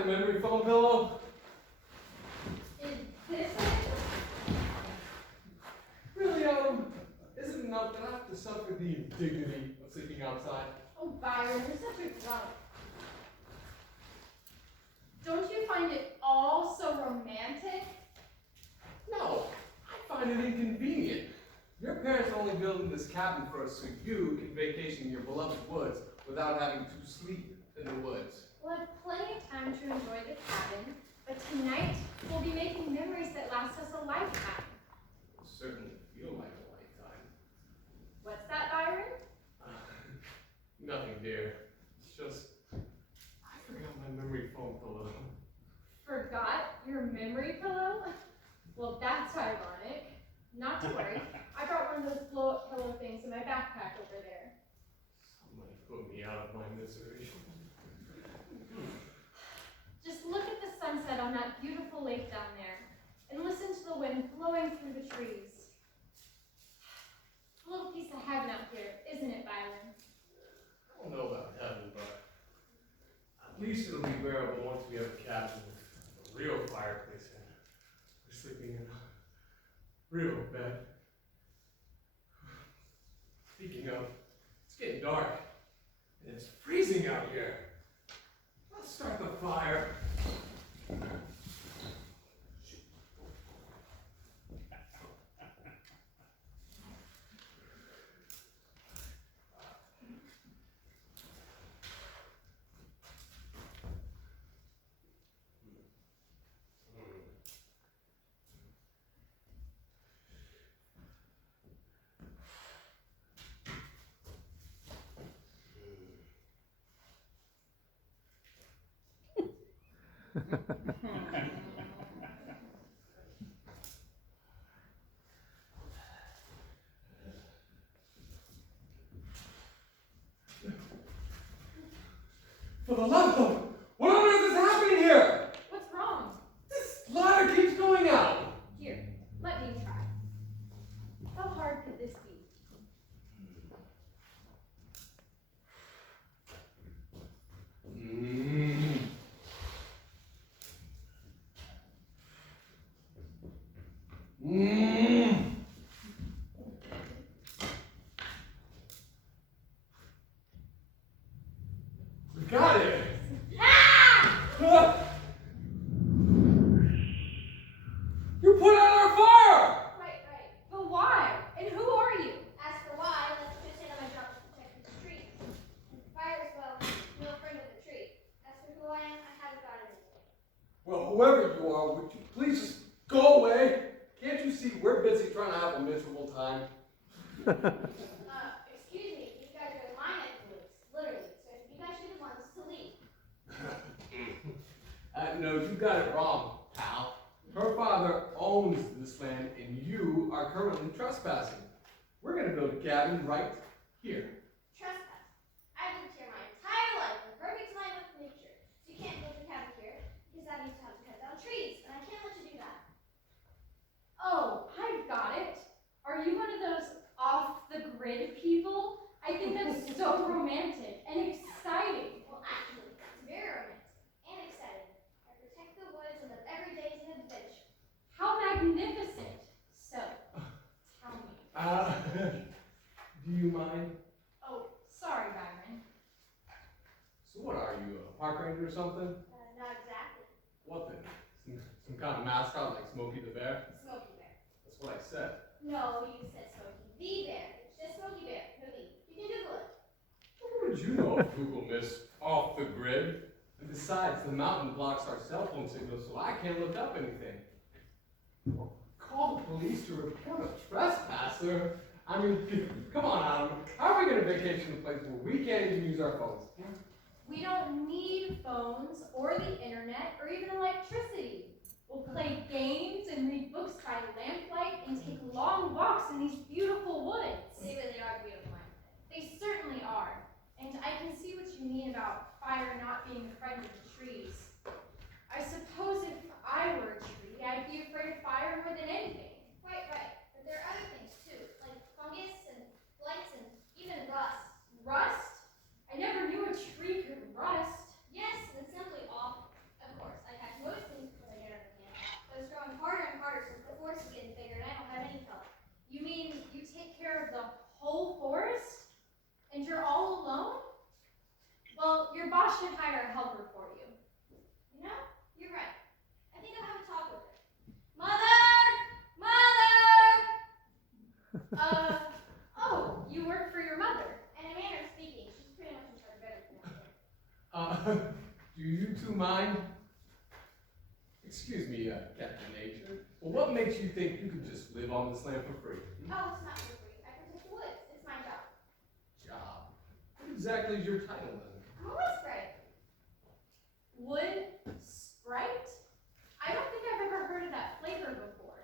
find a memory foam pillow? Is this it? Really, isn't it enough that I have to suffer the indignity of sleeping outside? Oh, Byron, you're such a drunk. Don't you find it all so romantic? No, I find it inconvenient. Your parents are only building this cabin for us so you can vacation in your beloved woods without having to sleep in the woods. We'll have plenty of time to enjoy the cabin, but tonight we'll be making memories that last us a lifetime. It'll certainly feel like a lifetime. What's that, Byron? Nothing, dear. It's just, I forgot my memory foam pillow. Forgot your memory pillow? Well, that's ironic. Not to worry. I brought one of those blow-up pillow things in my backpack over there. Somebody put me out of my misery. Just look at the sunset on that beautiful lake down there, and listen to the wind blowing through the trees. A little piece of heaven out here, isn't it, Byron? I don't know about heaven, but at least it'll be bearable once we have a cabin with a real fireplace in. We're sleeping in a real bed. Speaking of, it's getting dark, and it's freezing out here. Let's start the fire. For the love of, what on earth is happening here? What's wrong? This ladder keeps going out. Here, let me try. How hard could this be? We got it. You put out our fire! Right. But why? And who are you? As for why, let's just say that my job is to protect the tree. And fire as well, no friend of the tree. As for who I am, I haven't got it anyway. Well, whoever you are, would you please just go away? Can't you see we're busy trying to have a miserable time? Excuse me, you guys are in my neck of the woods, literally. So you guys should be the ones to leave. No, you got it wrong, pal. Her father owns this land and you are currently trespassing. We're gonna build a cabin right here. Trespass. I've lived here my entire life in perfect line with nature. So you can't build your cabin here, because that means you have to cut down trees, and I can't let you do that. Oh, I've got it. Are you one of those off-the-grid people? I think that's so romantic and exciting. Well, actually, it's very romantic and exciting. I protect the woods and that every day is an adventure. How magnificent. So, tell me. Do you mind? Oh, sorry, Byron. So what are you, a park ranger or something? Not exactly. What then? Some kind of mascot like Smokey the Bear? Smokey Bear. That's what I said. No, you said Smokey the Bear. It's just Smokey Bear. No need. You can Google it. What would you know of Google, miss? Off the grid? And besides, the mountain blocks our cell phone signal, so I can't look up anything. Or call the police to report a trespasser? I mean, come on, Adam. How are we going to vacation in a place where we can't even use our phones? We don't need phones or the internet or even electricity. We'll play games and read books by lamplight and take long walks in these beautiful woods. They really are beautiful. They certainly are. And I can see what you mean about fire not being a friend of the trees. I suppose if I were a tree, I'd be afraid of fire more than anything. Right. But there are other things too, like fungus and blights and even rust. Rust? I never knew a tree could rust. Yes, and it's simply off. Of Well, your boss should hire a helper for you. You know, you're right. I think I'll have a talk with her. Mother! Mother! Oh, you work for your mother. In a manner of speaking, she's pretty much in charge of everything out there. Do you two mind? Excuse me, Captain Nature, but what makes you think you could just live on this land for free? Oh, it's not for free. I protect the woods. It's my job. Job? What exactly is your title then? I'm a wood sprite. Wood Sprite? I don't think I've ever heard of that flavor before.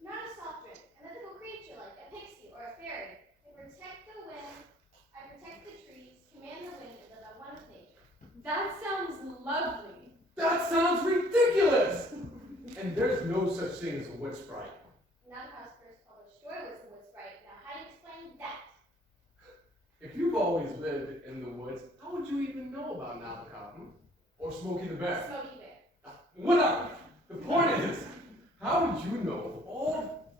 Not a soft drink. A mythical creature like a pixie or a fairy. I protect the wind. I protect the trees, command the wind, and live at one with nature. That sounds lovely. That sounds ridiculous! And there's no such thing as a wood sprite. Nabokow's first published story was the wood sprite. Now, how do you explain that? If you've always lived in the woods, how would you even know about Nabokow? Or Smokey the Bear? Smokey Bear. Whatever. The point is, how would you know all?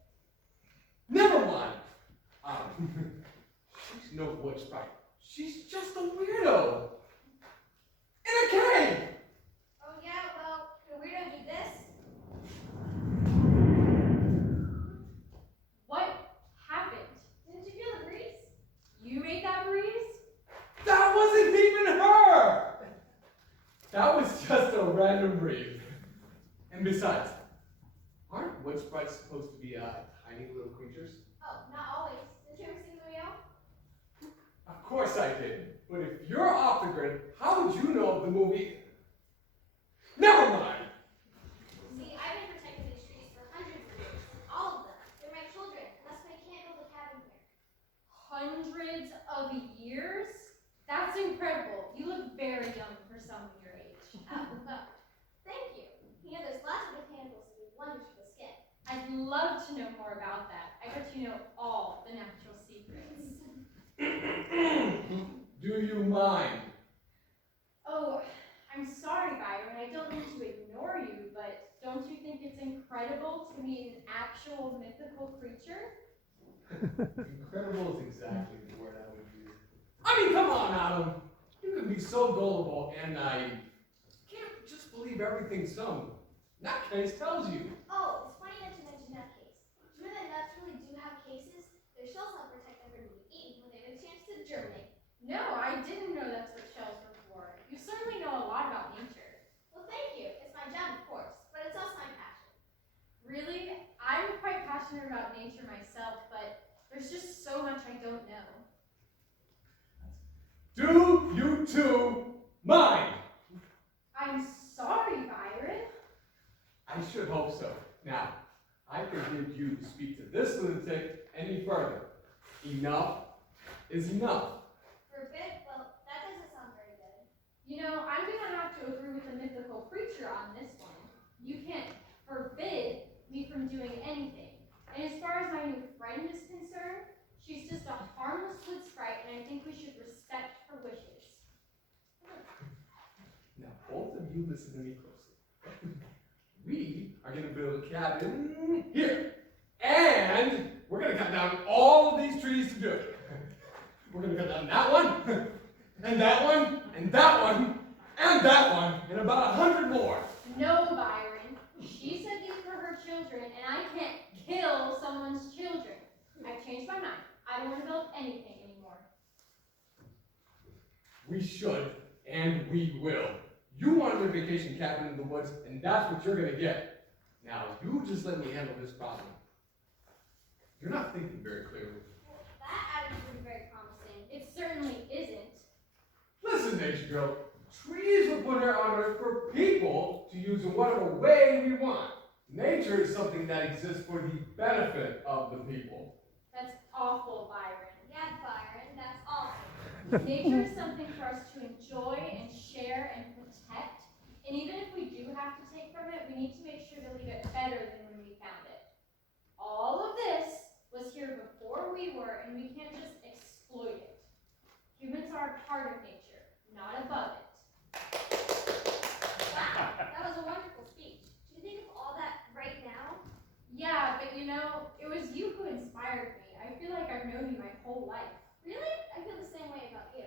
Never mind. She's no wood sprite. She's just a weirdo. In a cave. Oh, yeah, well, could a weirdo do this? What happened? Didn't you feel the breeze? You made that breeze? That wasn't even her. That was just a random breeze. And besides, aren't wood sprites supposed to be tiny little creatures? Oh, not always. Didn't you ever see the meow? Of course I did. But if you're off the grid, how would you know of the movie? Never mind. See, I've been protecting these trees for hundreds of years. All of them. They're my children, and that's why I can't build a cabin here. Hundreds of years? That's incredible. You look very young for someone your age. Thank you. You know, there's lots of botanicals that do wonders for the skin. I'd love to know more about that. I bet you know all the natural secrets. Do you mind? Oh, I'm sorry, Byron. I don't mean to ignore you, but don't you think it's incredible to meet an actual mythical creature? Incredible is exactly the word I would use. I mean, come on, Adam. You can be so gullible and naive. You can't just believe everything some nutcase tells you. Oh, it's funny that you mentioned nut case. Do you know that nuts really do have cases? Their shells help protect them from being eaten when they have a chance to germinate. No, I didn't know that's what shells were for. You certainly know a lot about nature. Well, thank you. It's my job, of course, but it's also my passion. Really? I'm quite passionate about nature myself, but there's just so much I don't know. Do you two mind? I'm sorry, Byron. I should hope so. Now, I forbid you to speak to this lunatic any further. Enough is enough. Forbid? Well, that doesn't sound very good. You know, I'm gonna have to agree with the mythical creature on this one. You can't forbid me from doing anything. And as far as my new friend is concerned, she's just a harmless wood sprite, and I think we should respect her wishes. Now, both of you listen to me closely. We are going to build a cabin here. And we're going to cut down all of these trees to do it. We're going to cut down that one, and that one, and that one, and that one, and about 100 more. No, Byron. She said these were her children, and I can't kill someone's children. I've changed my mind. I don't want to build anything anymore. We should, and we will. You wanted a vacation cabin in the woods, and that's what you're going to get. Now, you just let me handle this problem. You're not thinking very clearly. Well, that attitude is very promising. It certainly isn't. Listen, nature girl. Trees were put here on earth for people to use in whatever way we want. Nature is something that exists for the benefit of the people. That's awful, Byron. Yeah, Byron, that's awesome. Nature is something for us to enjoy and share and protect. And even if we do have to take from it, we need to make sure to leave it better than when we found it. All of this was here before we were, and we can't just exploit it. Humans are a part of nature, not above it. Wow, that was a wonderful speech. Do you think of all that right now? Yeah, but you know, it was you who inspired me. I feel like I've known you my whole life. Really? I feel the same way about you.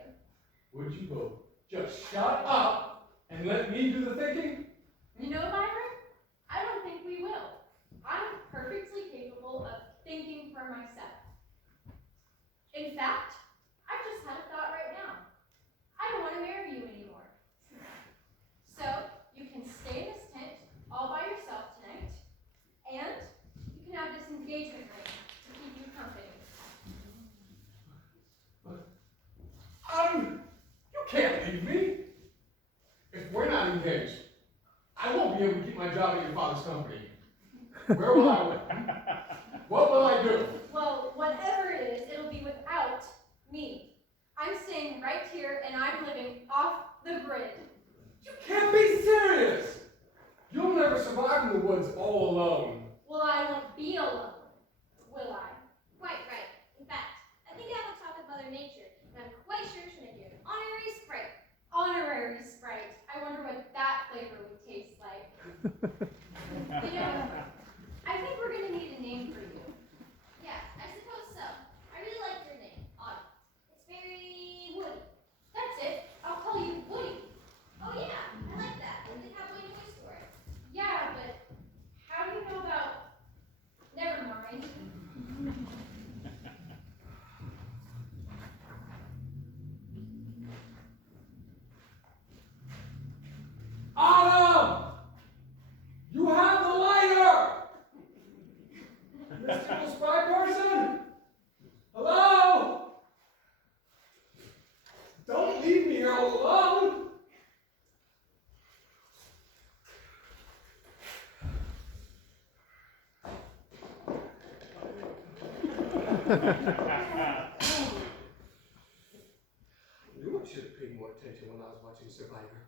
Would you both just shut up and let me do the thinking? You know, Byron, I don't think we will. I'm perfectly capable of thinking for myself. In fact, I just had a thought right now. I don't want to marry you anymore. So, you can stay in this tent all by yourself tonight, and you can have this engagement ring to keep you company. You can't leave me. If we're not engaged, I won't be able to keep my job in your father's company. Where will I live? What will I do? Well, whatever it is, it'll be without me. I'm staying right here, and I'm living off the grid. You can't be serious. You'll never survive in the woods all alone. Well, I won't be alone, will I? Quite right. In fact, I think I have a talk with Mother Nature, and I'm quite sure she'll make you an honorary Sprite. Honorary Sprite. I wonder what that flavor would taste like. You know, I think we're gonna need a name for you. Yeah, I suppose so. I really like your name, Autumn. It's very woody. That's it. I'll call you Woody. Oh yeah, I like that. I think Cowboy News for it. Yeah, but how do you know about... Never mind. Autumn! You have the lighter! Mystical spy person? Hello? Don't leave me here all alone! I knew I should have paid more attention when I was watching Survivor.